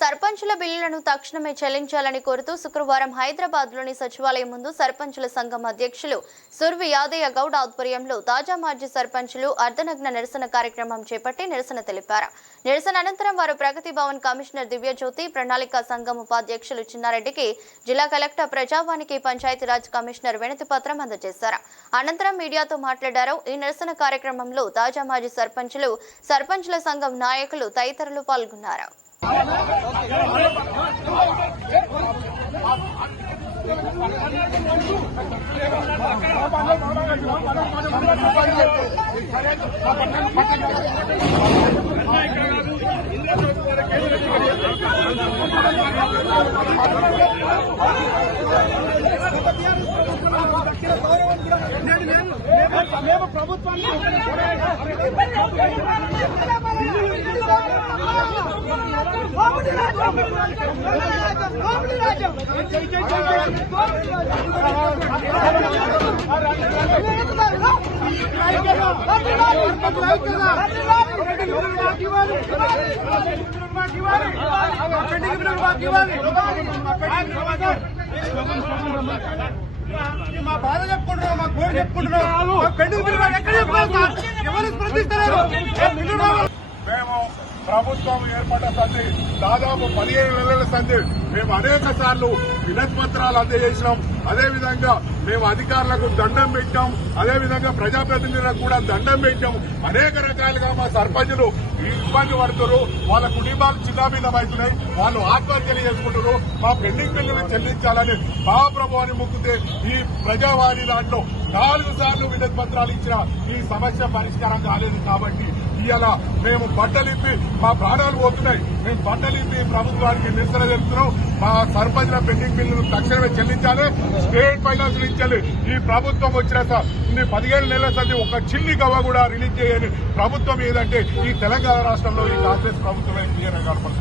సర్పంచుల బిల్లులను తక్షణమే చెల్లించాలని కోరుతూ శుక్రవారం హైదరాబాద్లోని సచివాలయం ముందు సర్పంచుల సంఘం అధ్యక్షులు సుర్వి యాదయ్య గౌడ్ ఆధ్వర్యంలో తాజా మాజీ సర్పంచులు అర్ధనగ్న నిరసన కార్యక్రమం చేపట్టి నిరసన తెలిపారు. నిరసన అనంతరం వారు ప్రగతి భవన్ కమిషనర్ దివ్యజ్యోతి ప్రణాళిక సంఘం ఉపాధ్యక్షులు చిన్నారెడ్డికి జిల్లా కలెక్టర్ ప్రజావానికి పంచాయతీరాజ్ కమిషనర్ వినతి పత్రం అందజేశారు. అనంతరం మీడియాతో మాట్లాడారు. ఈ నిరసన కార్యక్రమంలో తాజా మాజీ సర్పంచులు సర్పంచుల సంఘం నాయకులు తదితరులు పాల్గొన్నారు. మేము ప్రభుత్వాన్ని మా బాధ చెప్పుకుంటున్నాం మా కోరి చెప్పుకుంటున్నాం మా పెండింగ్ బిల్లు వాళ్ళు ఎక్కడ చెప్పుకోవాలి సార్? ఎవరు స్పందిస్తలేరు ఏ బిల్లు రావాలి మేము ప్రభుత్వం ఏర్పడ్డ సంధి దాదాపు పదిహేను నెలల సంధి. మేము అనేక సార్లు వినతి పత్రాలు అందజేసినాం. అదేవిధంగా మేము అధికారులకు దండం పెట్టాం అదే విధంగా ప్రజాప్రతినిధులకు కూడా దండం పెట్టాం అనేక రకాలుగా మా సర్పంచులు ఇబ్బంది పడుతున్నారు. వాళ్ళ కుటుంబాలు చిన్నాభిన్నం అవుతున్నాయి వాళ్ళు ఆత్మహత్యలు చేసుకుంటున్నారు. మా పెండింగ్ బిల్లులు చెల్లించాలని మహాప్రభువాన్ని మొక్కితే ఈ ప్రజావాణి దాంట్లో నాలుగు సార్లు వినతి పత్రాలు ఇచ్చిన ఈ సమస్య పరిష్కారం కాలేదు కాబట్టి ఇవాళ మేము బట్టలిప్పి మా ప్రాణాలు పోతున్నాయి. మేము బట్టలిప్పి ప్రభుత్వానికి నిరసన తెలుపుతున్నాం మా సర్పంచ్ల పెండింగ్ బిల్లులు తక్షణమే చెల్లించాలి. స్టేట్ ఫైనాన్స్ ఇచ్చాలి. ఈ ప్రభుత్వం వచ్చినాక ఇన్ని పదిహేడు నెలల సతి ఒక చిల్లి గవ్వ కూడా రిలీజ్ చేయని ప్రభుత్వం ఏదంటే ఈ తెలంగాణ రాష్ట్రంలో ఈ కాంగ్రెస్ ప్రభుత్వమే క్లియర్ కనపడుతుంది